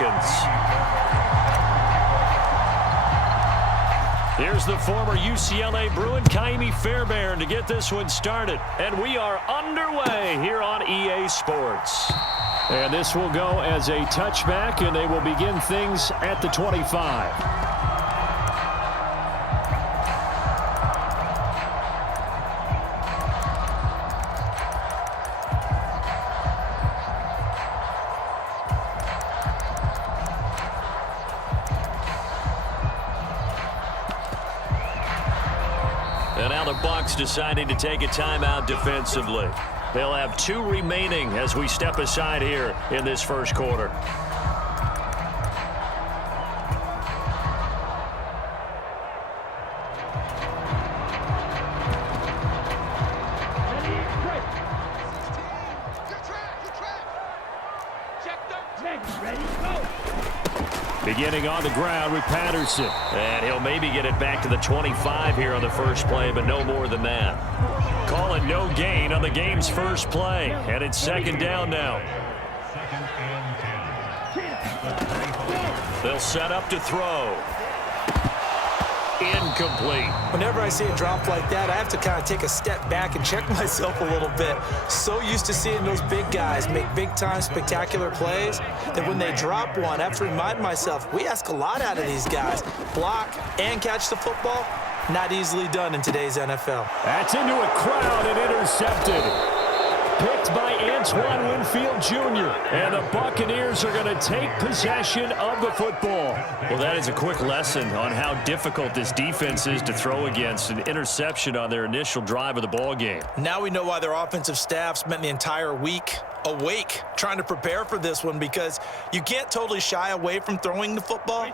Falcons. Here's the former UCLA Bruin, Kaimi Fairbairn, to get this one started. And we are underway here on EA Sports. And this will go as a touchback, and they will begin things at the 25. And now the Bucs deciding to take a timeout defensively. They'll have 2 remaining as we step aside here in this first quarter. Beginning on the ground with Patterson. And he'll maybe get it back to the 25 here on the first play, but no more than that. Calling no gain on the game's first play. And it's second down now. They'll set up to throw. Incomplete. Whenever I see a drop like that, I have to kind of take a step back and check myself a little bit. So used to seeing those big guys make big-time spectacular plays that when they drop one, I have to remind myself, we ask a lot out of these guys. Block and catch the football, not easily done in today's NFL. That's into a crowd and intercepted. Picked by Antoine Winfield Jr. And the Buccaneers are going to take possession of the football. Well, that is a quick lesson on how difficult this defense is to throw against. An interception on their initial drive of the ball game. Now we know why their offensive staff spent the entire week awake trying to prepare for this one, because you can't totally shy away from throwing the football.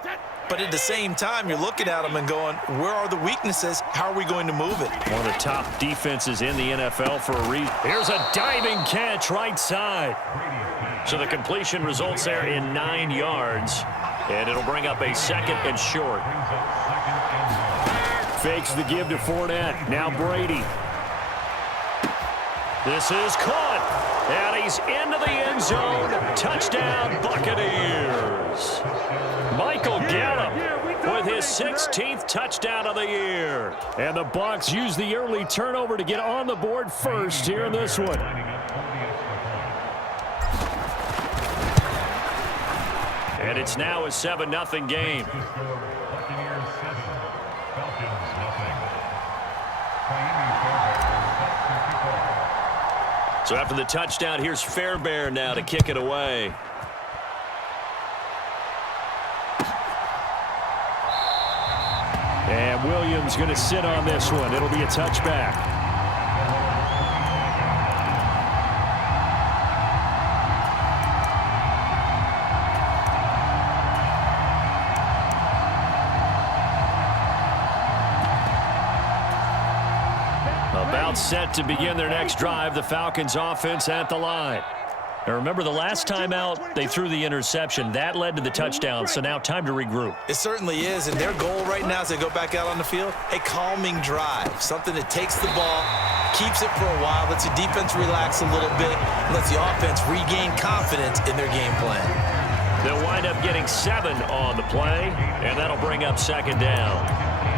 But at the same time, you're looking at them and going, where are the weaknesses? How are we going to move it? One of the top defenses in the NFL for a reason. Here's a diving catch right side. So the completion results there in 9 yards. And it'll bring up a second and short. Fakes the give to Fournette. Now Brady. This is caught. And he's into the end zone. Touchdown, Buccaneers. Michael Gallup with his 16th touchdown of the year. And the Bucs use the early turnover to get on the board first here in this one. And it's now a 7-0 game. So after the touchdown, here's Fairbairn now to kick it away. And Williams going to sit on this one. It'll be a touchback. About set to begin their next drive, the Falcons offense at the line. Now remember, the last time out, they threw the interception. That led to the touchdown, so now time to regroup. It certainly is, and their goal right now as they go back out on the field, a calming drive, something that takes the ball, keeps it for a while, lets the defense relax a little bit, and lets the offense regain confidence in their game plan. They'll wind up getting 7 on the play, and that'll bring up second down.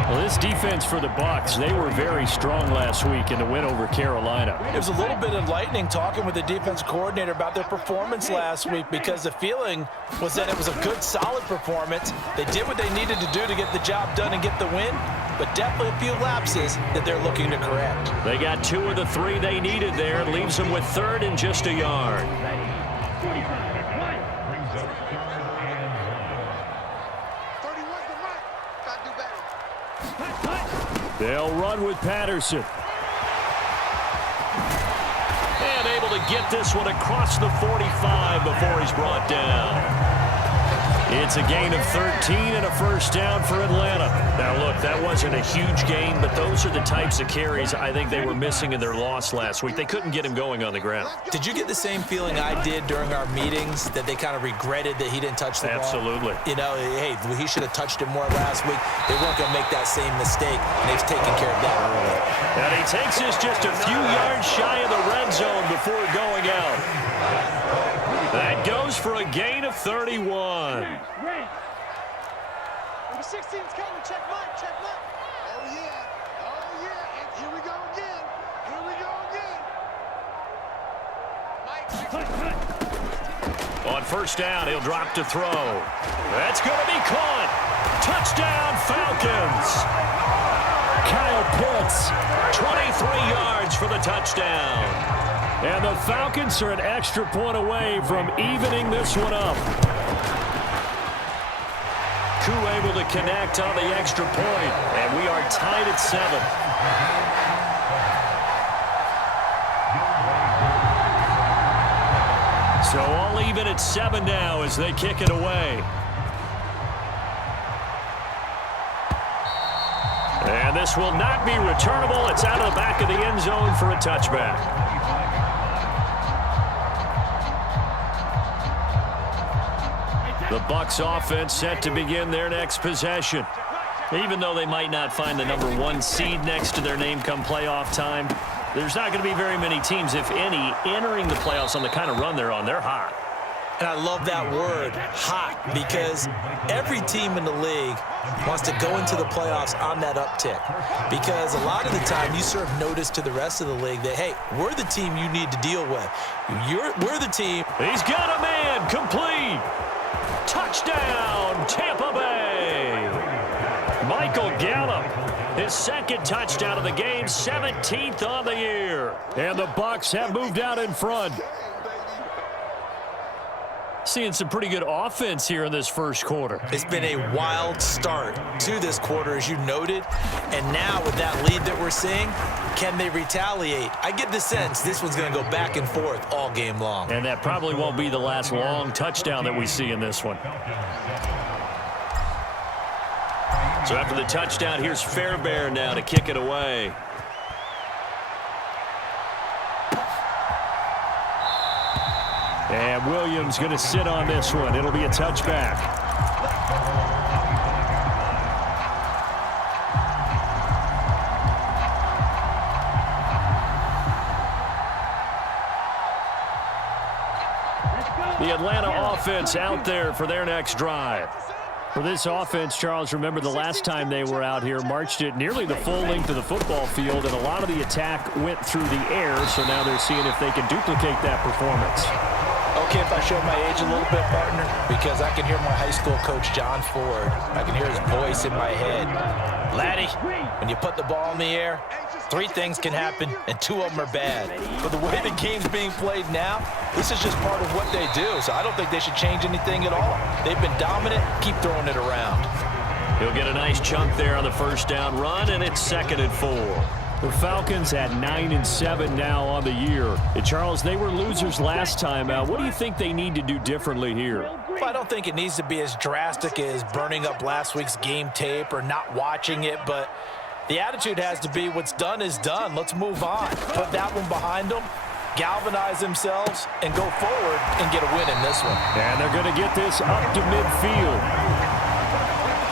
Well, this defense for the Bucs, they were very strong last week in the win over Carolina. It was a little bit enlightening talking with the defense coordinator about their performance last week, because the feeling was that it was a good, solid performance. They did what they needed to do to get the job done and get the win, but definitely a few lapses that they're looking to correct. They got 2 of the 3 they needed there. Leaves them with 3rd and just a yard. They'll run with Patterson. And able to get this one across the 45 before he's brought down. It's a gain of 13 and a first down for Atlanta. Now, look, that wasn't a huge gain, but those are the types of carries I think they were missing in their loss last week. They couldn't get him going on the ground. Did you get the same feeling I did during our meetings, that they kind of regretted that he didn't touch the ball? Absolutely. You know, hey, he should have touched it more last week. They weren't going to make that same mistake, and they've taken care of that early. And he takes this just a few yards shy of the red zone before going out. That goes for a gain of 31. Number 16's coming. Check Mike. Check Mike. Oh, yeah. Oh, yeah. And here we go again. Here we go again. Mike. On first down, he'll drop to throw. That's going to be caught. Touchdown, Falcons. Kyle Pitts, 23 yards for the touchdown. And the Falcons are an extra point away from evening this one up. Koo able to connect on the extra point, and we are tied at 7. So all even at 7 now as they kick it away. And this will not be returnable. It's out of the back of the end zone for a touchback. The Bucs offense set to begin their next possession. Even though they might not find the number 1 seed next to their name come playoff time, there's not going to be very many teams, if any, entering the playoffs on the kind of run they're on. They're hot. And I love that word, hot, because every team in the league wants to go into the playoffs on that uptick. Because a lot of the time you serve notice to the rest of the league that, hey, we're the team you need to deal with. We're the team. He's got a man, complete. Touchdown, Tampa Bay. Michael Gallup, his second touchdown of the game, 17th on the year. And the Bucs have moved out in front. Seeing some pretty good offense here in this first quarter. It's been a wild start to this quarter, as you noted. And now with that lead that we're seeing, can they retaliate? I get the sense this one's going to go back and forth all game long. And that probably won't be the last long touchdown that we see in this one. So after the touchdown, here's Fairbairn now to kick it away. And Williams going to sit on this one. It'll be a touchback. The Atlanta offense out there for their next drive. For this offense, Charles, remember the last time they were out here, marched it nearly the full length of the football field, and a lot of the attack went through the air, so now they're seeing if they can duplicate that performance. Okay, if I show my age a little bit, partner, because I can hear my high school coach, John Ford. I can hear his voice in my head. Laddie, when you put the ball in the air, 3 things can happen, and 2 of them are bad. But the way the game's being played now, this is just part of what they do, so I don't think they should change anything at all. They've been dominant. Keep throwing it around. He'll get a nice chunk there on the first down run, and it's 2nd and 4. The Falcons at 9-7 now on the year. And Charles, they were losers last time out. What do you think they need to do differently here? Well, I don't think it needs to be as drastic as burning up last week's game tape or not watching it, but the attitude has to be what's done is done. Let's move on. Put that one behind them, galvanize themselves, and go forward and get a win in this one. And they're going to get this up to midfield.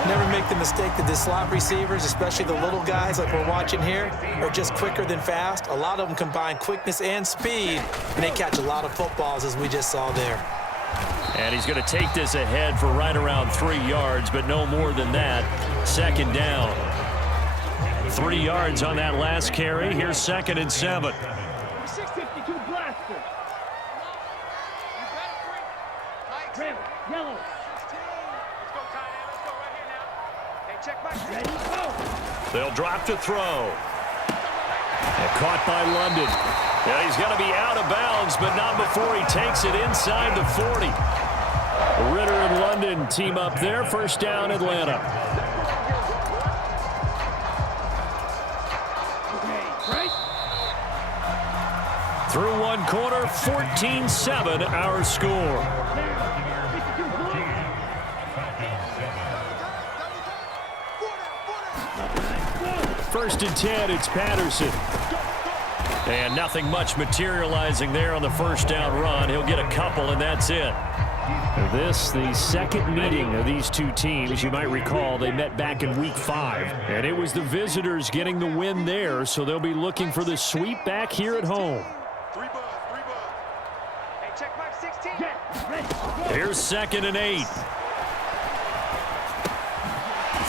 Never make the mistake that the slot receivers, especially the little guys like we're watching here, are just quicker than fast. A lot of them combine quickness and speed, and they catch a lot of footballs, as we just saw there. And he's going to take this ahead for right around 3 yards, but no more than that. 2nd down. 3 yards on that last carry. Here's 2nd and 7. 652 blaster. Red, yellow. They'll drop to throw. And caught by London. Yeah, he's going to be out of bounds, but not before he takes it inside the 40. Ritter and London team up there. First down, Atlanta. Through one quarter, 14-7 our score. First and 10, it's Patterson. And nothing much materializing there on the first down run. He'll get a couple, and that's it. This, the second meeting of these two teams. You might recall they met back in Week 5. And it was the visitors getting the win there, so they'll be looking for the sweep back here at home. Hey, check mark 16. Here's 2nd and 8.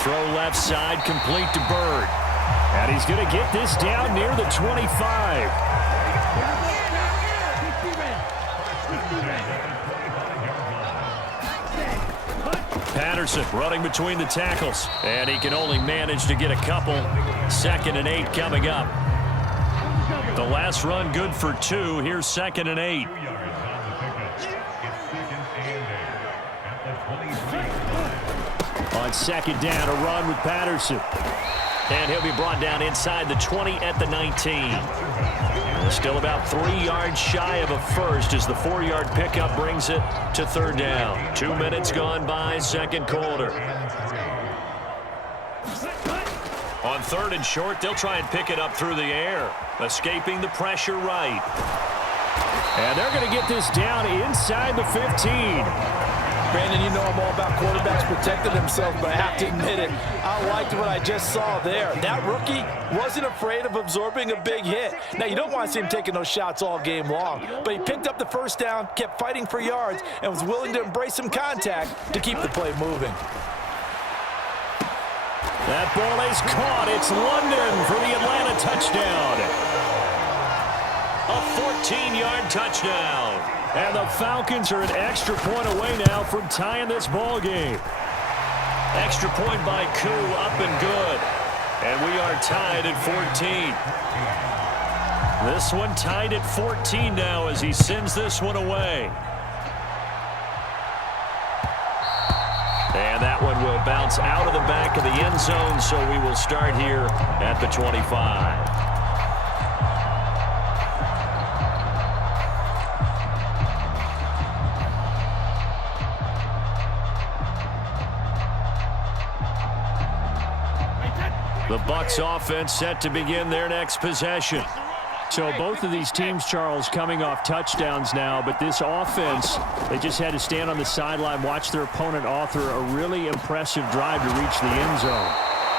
Throw left side, complete to Bird. And he's going to get this down near the 25. Patterson running between the tackles. And he can only manage to get a couple. 2nd and 8 coming up. The last run good for 2. Here's 2nd and 8. On 2nd down, a run with Patterson. And he'll be brought down inside the 20 at the 19. Still about 3 yards shy of a first as the 4-yard pickup brings it to 3rd down. 2 minutes gone by, 2nd quarter. On 3rd and short, they'll try and pick it up through the air, escaping the pressure right. And they're going to get this down inside the 15. Brandon, you know I'm all about quarterbacks protecting themselves, but I have to admit it, I liked what I just saw there. That rookie wasn't afraid of absorbing a big hit. Now, you don't want to see him taking those shots all game long, but he picked up the first down, kept fighting for yards, and was willing to embrace some contact to keep the play moving. That ball is caught. It's London for the Atlanta touchdown. A 14-yard touchdown. And the Falcons are an extra point away now from tying this ball game. Extra point by Koo, up and good. And we are tied at 14. This one tied at 14 now as he sends this one away. And that one will bounce out of the back of the end zone, so we will start here at the 25. The Bucs offense set to begin their next possession. So both of these teams, Charles, coming off touchdowns now, but this offense, they just had to stand on the sideline, watch their opponent author a really impressive drive to reach the end zone.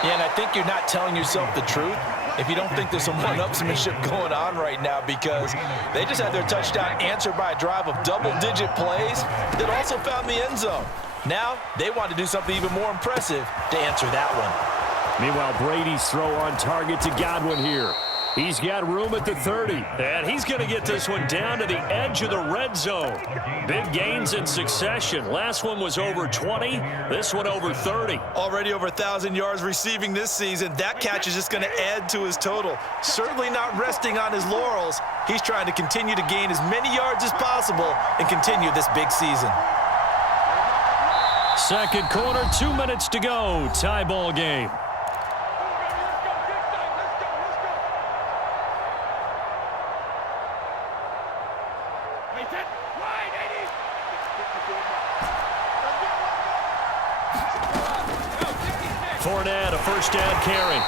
Yeah, and I think you're not telling yourself the truth if you don't think there's some one-upsmanship going on right now, because they just had their touchdown answered by a drive of double-digit plays that also found the end zone. Now they want to do something even more impressive to answer that one. Meanwhile, Brady's throw on target to Godwin here. He's got room at the 30, and he's going to get this one down to the edge of the red zone. Big gains in succession. Last one was over 20. This one over 30. Already over 1,000 yards receiving this season. That catch is just going to add to his total. Certainly not resting on his laurels. He's trying to continue to gain as many yards as possible and continue this big season. 2nd quarter, 2 minutes to go. Tie ball game. Fournette, a first down carry.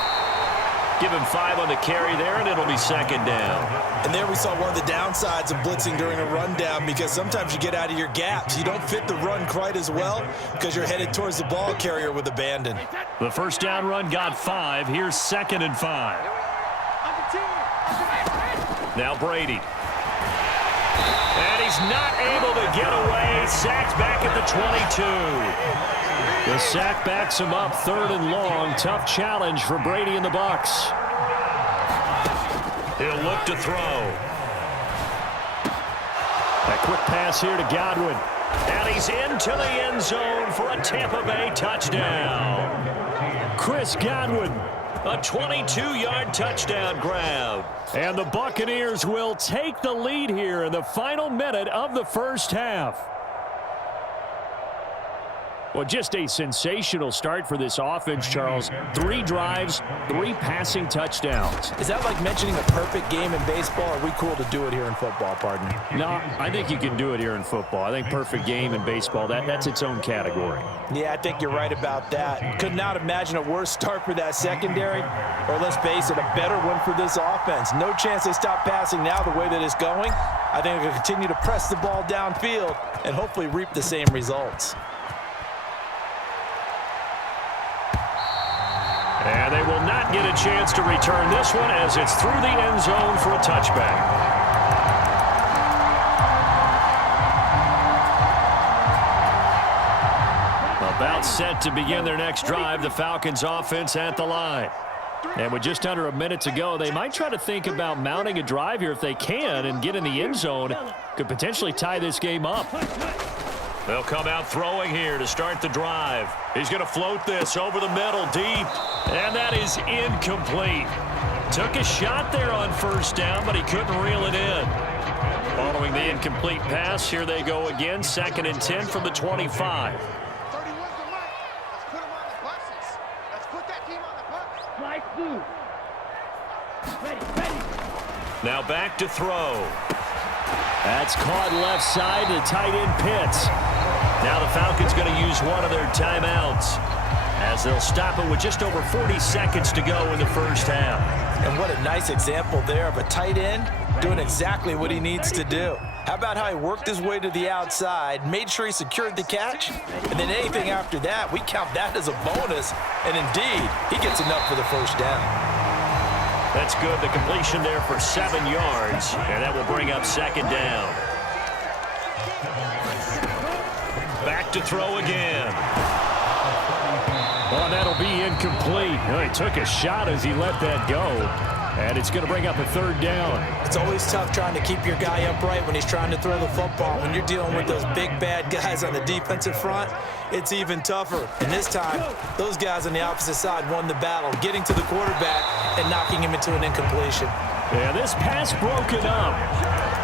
Give him 5 on the carry there, and it'll be 2nd down. And there we saw one of the downsides of blitzing during a rundown, because sometimes you get out of your gaps. You don't fit the run quite as well because you're headed towards the ball carrier with abandon. The first down run got 5. Here's 2nd and 5. Now Brady. And he's not able to get away. Sacked back at the 22. The sack backs him up 3rd and long. Tough challenge for Brady and the Bucs. He'll look to throw. A quick pass here to Godwin. And he's into the end zone for a Tampa Bay touchdown. Chris Godwin, a 22-yard touchdown grab. And the Buccaneers will take the lead here in the final minute of the first half. Well, just a sensational start for this offense, Charles. 3 drives, 3 passing touchdowns. Is that like mentioning a perfect game in baseball? Or are we cool to do it here in football, partner? No, I think you can do it here in football. I think perfect game in baseball, that's its own category. Yeah, I think you're right about that. Could not imagine a worse start for that secondary, or let's face it, a better one for this offense. No chance they stop passing now the way that it's going. I think they'll continue to press the ball downfield and hopefully reap the same results. And they will not get a chance to return this one as it's through the end zone for a touchback. About set to begin their next drive, the Falcons offense at the line. And with just under a minute to go, they might try to think about mounting a drive here if they can and get in the end zone. Could potentially tie this game up. They'll come out throwing here to start the drive. He's going to float this over the middle deep. And that is incomplete. Took a shot there on first down, but he couldn't reel it in. Following the incomplete pass, here they go again. 2nd and 10 from the 25. 31's the mark. Let's put them on the buses. Let's put that team on the bus. Slide through. Ready. Now back to throw. That's caught left side to tight end Pitts. Now the Falcons going to use one of their timeouts as they'll stop it with just over 40 seconds to go in the first half. And what a nice example there of a tight end doing exactly what he needs to do. How about how he worked his way to the outside, made sure he secured the catch, and then anything after that, we count that as a bonus. And indeed, he gets enough for the first down. That's good. The completion there for 7 yards, and that will bring up 2nd down. Back to throw again. Oh, that'll be incomplete. He took a shot as he let that go, and it's going to bring up a 3rd down. It's always tough trying to keep your guy upright when he's trying to throw the football. When you're dealing with those big, bad guys on the defensive front, it's even tougher. And this time, those guys on the opposite side won the battle, getting to the quarterback and knocking him into an incompletion. Yeah, this pass broken up.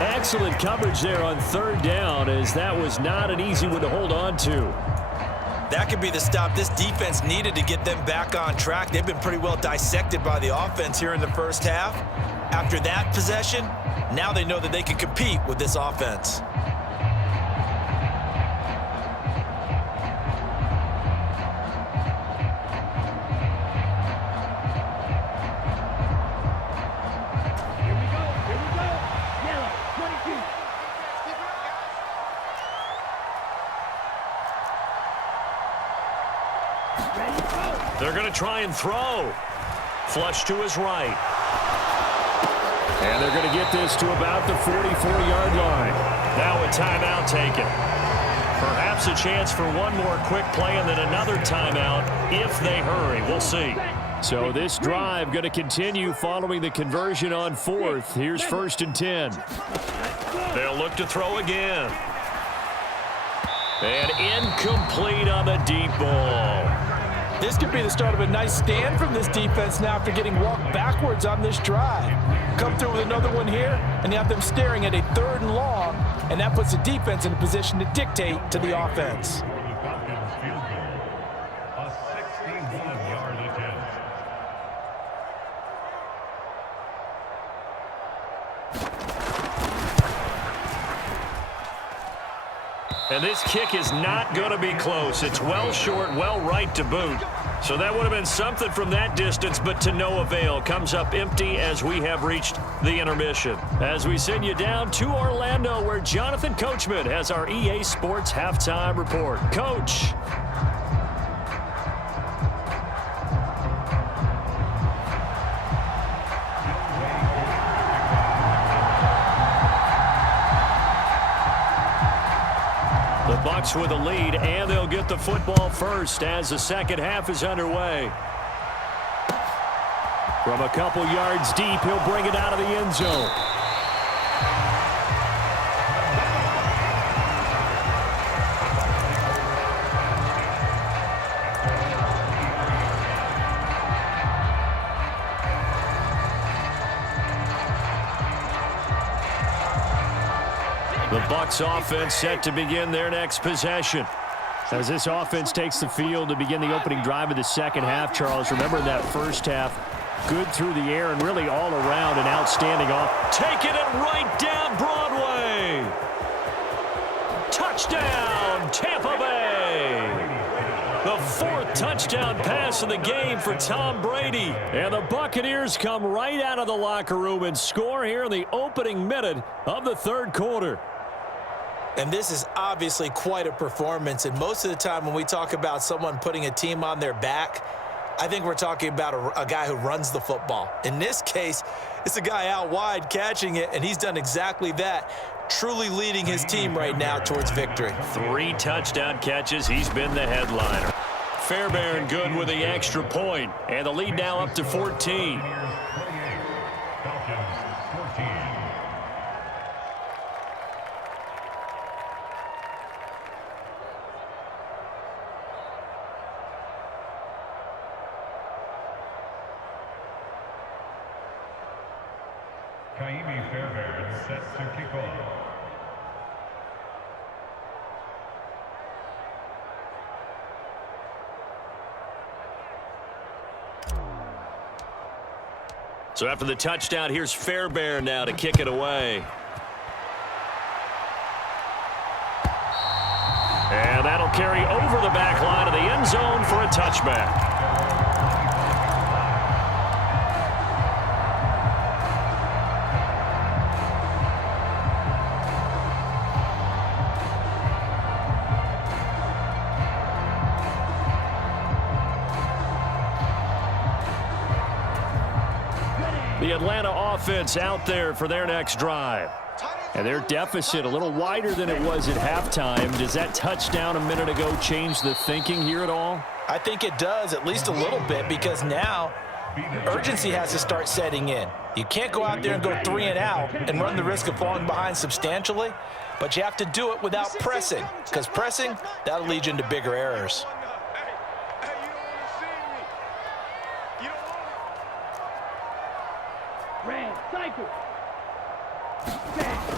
Excellent coverage there on 3rd down, as that was not an easy one to hold on to. That could be the stop this defense needed to get them back on track. They've been pretty well dissected by the offense here in the first half. After that possession, now they know that they can compete with this offense. Here we go. Yellow, 22. Ready, go. They're going to try and throw. Flush to his right. And they're going to get this to about the 44-yard line. Now a timeout taken. Perhaps a chance for one more quick play and then another timeout if they hurry. We'll see. So this drive going to continue following the conversion on 4th. Here's 1st and 10. They'll look to throw again. And incomplete on the deep ball. This could be the start of a nice stand from this defense now after getting walked backwards on this drive. Come through with another one here, and you have them staring at a 3rd and long, and that puts the defense in a position to dictate to the offense. And this kick is not going to be close. It's well short, well right to boot. So that would have been something from that distance, but to no avail. Comes up empty as we have reached the intermission. As we send you down to Orlando, where Jonathan Coachman has our EA Sports Halftime Report. Coach. The Bucs with a lead, and they'll get the football first as the second half is underway. From a couple yards deep, he'll bring it out of the end zone. The Bucs offense set to begin their next possession. As this offense takes the field to begin the opening drive of the second half, Charles, remember in that first half, good through the air and really all around an outstanding off. Taking it right down Broadway. Touchdown, Tampa Bay. The 4th touchdown pass of the game for Tom Brady. And the Buccaneers come right out of the locker room and score here in the opening minute of the 3rd quarter. And this is obviously quite a performance. And most of the time when we talk about someone putting a team on their back, I think we're talking about a guy who runs the football. In this case, It's a guy out wide catching it, and he's done exactly that, truly leading his team right now towards victory. 3 touchdown catches. He's been the headliner. Fairbairn good with the extra point, and the lead now up to 14. Fairbairn set to kick off. So after the touchdown, here's Fairbairn now to kick it away. And that'll carry over the back line of the end zone for a touchback. The Atlanta offense out there for their next drive. And their deficit a little wider than it was at halftime. Does that touchdown a minute ago change the thinking here at all? I think it does, at least a little bit, because now urgency has to start setting in. You can't go out there and go 3 and out and run the risk of falling behind substantially, but you have to do it without pressing, because pressing, that'll lead you into bigger errors. Cycle.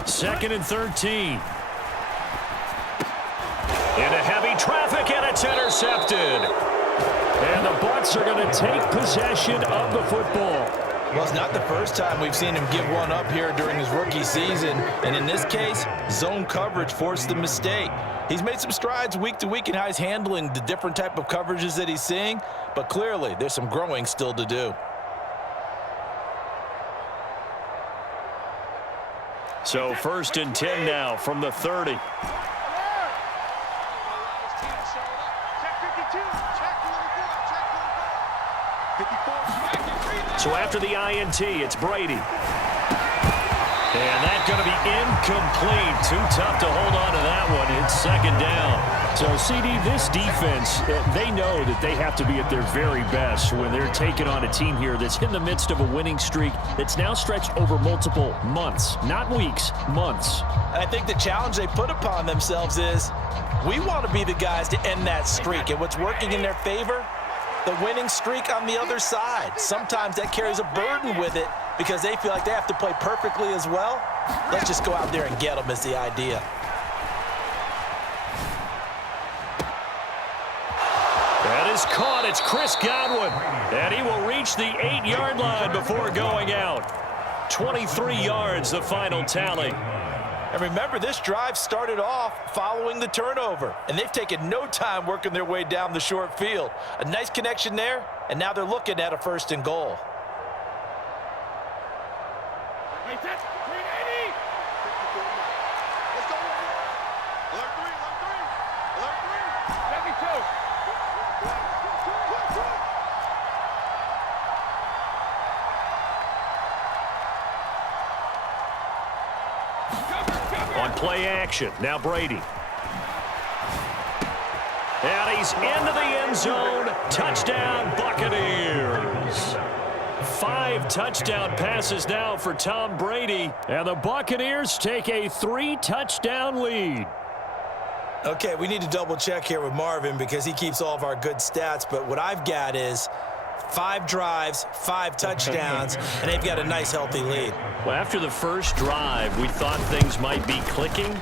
2nd and 13. Into heavy traffic, and it's intercepted. And the Bucs are going to take possession of the football. Well, it's not the first time we've seen him give one up here during his rookie season. And in this case, zone coverage forced the mistake. He's made some strides week to week in how he's handling the different type of coverages that he's seeing. But clearly, there's some growing still to do. So 1st and 10 now from the 30. So after the INT, it's Brady. And that's going to be incomplete. Too tough to hold on to that one. It's 2nd down. So, CD, this defense, they know that they have to be at their very best when they're taking on a team here that's in the midst of a winning streak that's now stretched over multiple months. Not weeks, months. And I think the challenge they put upon themselves is we want to be the guys to end that streak. And what's working in their favor? The winning streak on the other side. Sometimes that carries a burden with it because they feel like they have to play perfectly as well. Let's just go out there and get them is the idea. That is caught. It's Chris Godwin. And he will reach the 8-yard line before going out. 23 yards, the final tally. And remember, this drive started off following the turnover, and they've taken no time working their way down the short field. A nice connection there, and now they're looking at a 1st and goal. Let's go. Alert 3, alert 3, alert 3. 72. On play action, now Brady. And he's into the end zone. Touchdown, Buccaneers. 5 touchdown passes now for Tom Brady. And the Buccaneers take a 3-touchdown lead. Okay, we need to double check here with Marvin because he keeps all of our good stats, but what I've got is 5 drives, 5 touchdowns, and they've got a nice, healthy lead. Well, after the first drive, we thought things might be clicking.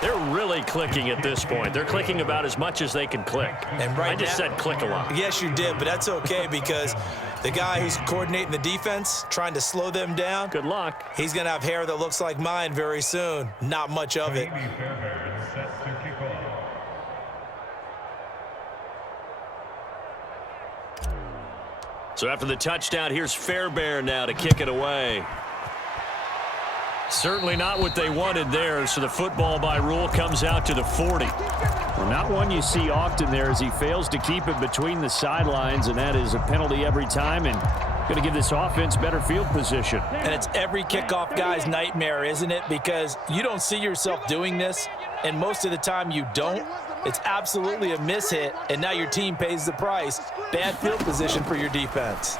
They're really clicking at this point. They're clicking about as much as they can click. And right I just said click a lot. Yes, you did, but that's okay because the guy who's coordinating the defense, trying to slow them down, Good luck. he's going to have hair that looks like mine very soon. Not much of it. So after the touchdown, here's Fairbairn now to kick it away. Certainly not what they wanted there, so the football by rule comes out to the 40. Well, not one you see often there as he fails to keep it between the sidelines, and that is a penalty every time. And Going to give this offense better field position. And it's every kickoff guy's nightmare, isn't it? Because you don't see yourself doing this, and most of the time you don't. It's absolutely a mishit, and now your team pays the price. Bad field position for your defense.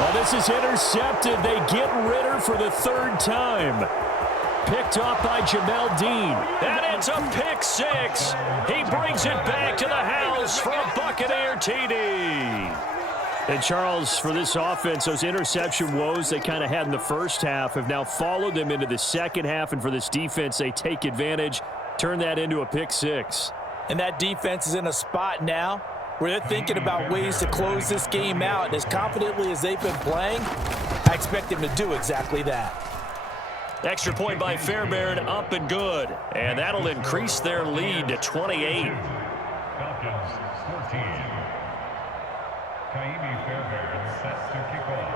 Well, this is intercepted. They get Ritter for the third time. Picked off by Jamel Dean. That ends up pick six. He brings it back to the house for a Buccaneer TD. And Charles, for this offense, those interception woes they kind of had in the first half have now followed them into the second half. And for this defense, they take advantage, turn that into a pick six. And that defense is in a spot now where they're thinking about ways to close this game out. And as confidently as they've been playing, I expect them to do exactly that. Extra point by Fairbairn, up and good. And that'll increase their lead to 28. Falcons 14. Kaimi Fairbairn set to kick off.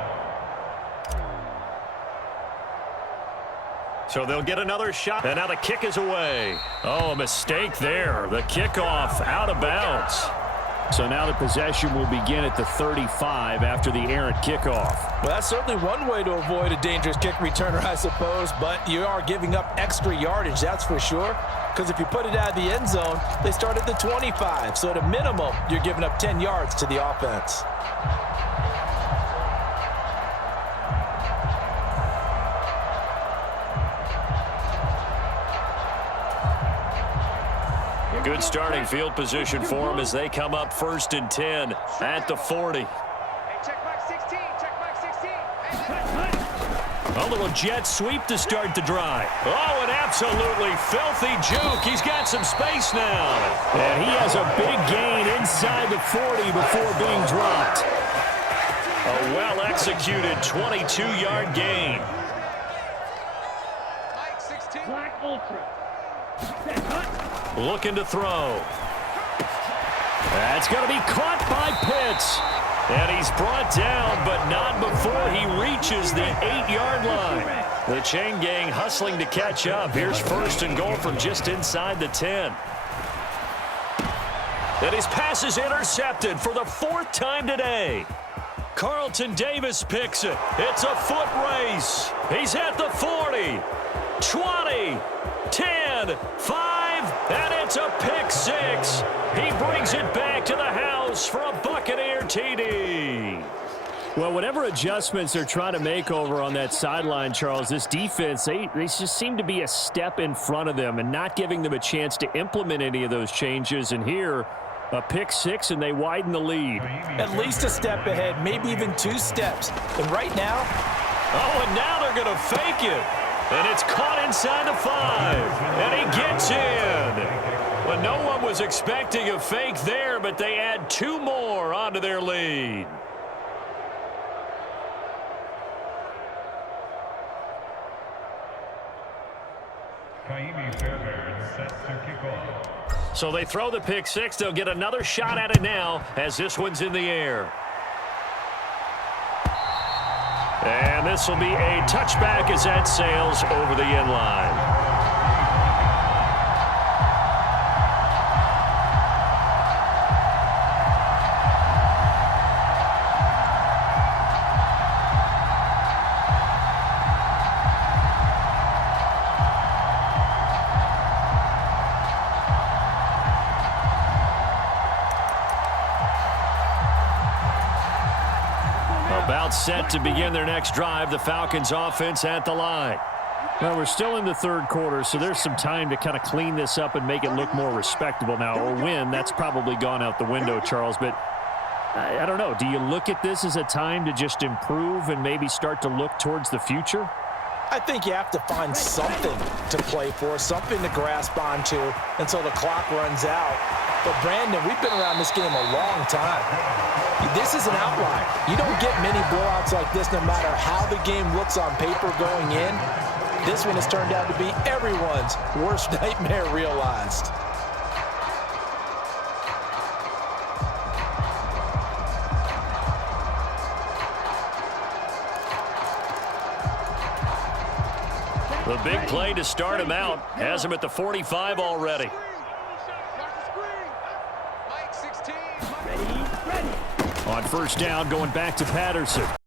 So they'll get another shot. And now the kick is away. Oh, a mistake there. The kickoff out of bounds. So now the possession will begin at the 35 after the errant kickoff. Well, that's certainly one way to avoid a dangerous kick returner, I suppose, but you are giving up extra yardage, that's for sure, because if you put it out of the end zone, they start at the 25, so at a minimum, you're giving up 10 yards to the offense. Good starting field position for them as they come up 1st and 10 at the 40. Hey, check back 16. Check back 16. A little jet sweep to start the drive. Oh, an absolutely filthy juke. He's got some space now. And he has a big gain inside the 40 before being dropped. A well-executed 22-yard gain. Mike 16. Black Ultra. Looking to throw. That's going to be caught by Pitts. And he's brought down, but not before he reaches the 8-yard line. The chain gang hustling to catch up. Here's 1st and goal from just inside the 10. And his pass is intercepted for the 4th time today. Carlton Davis picks it. It's a foot race. He's at the 40, 20, 10, 5, and it's a pick six. He brings it back to the house for a Buccaneer TD. Well, whatever adjustments they're trying to make over on that sideline, Charles, this defense, they just seem to be a step in front of them and not giving them a chance to implement any of those changes. And here, a pick six, and they widen the lead. At least a step ahead, maybe even 2 steps. And right now, oh, and now they're going to fake it. And it's caught inside the 5. And he gets in. Well, no one was expecting a fake there, but they add 2 more onto their lead. Kaimi Fairbairn set to kick off. So they throw the pick six. They'll get another shot at it now as this one's in the air. And this will be a touchback as that sails over the end line. About set to begin their next drive, the Falcons offense at the line. Well, we're still in the 3rd quarter, so there's some time to kind of clean this up and make it look more respectable now. Or win, that's probably gone out the window, Charles. But I don't know. Do you look at this as a time to just improve and maybe start to look towards the future? I think you have to find something to play for, something to grasp onto until the clock runs out. But, Brandon, we've been around this game a long time. This is an outlier. You don't get many blowouts like this no matter how the game looks on paper going in. This one has turned out to be everyone's worst nightmare realized. The big play to start him out has him at the 45 already. Mike 16. Ready, ready. On first down, going back to Patterson.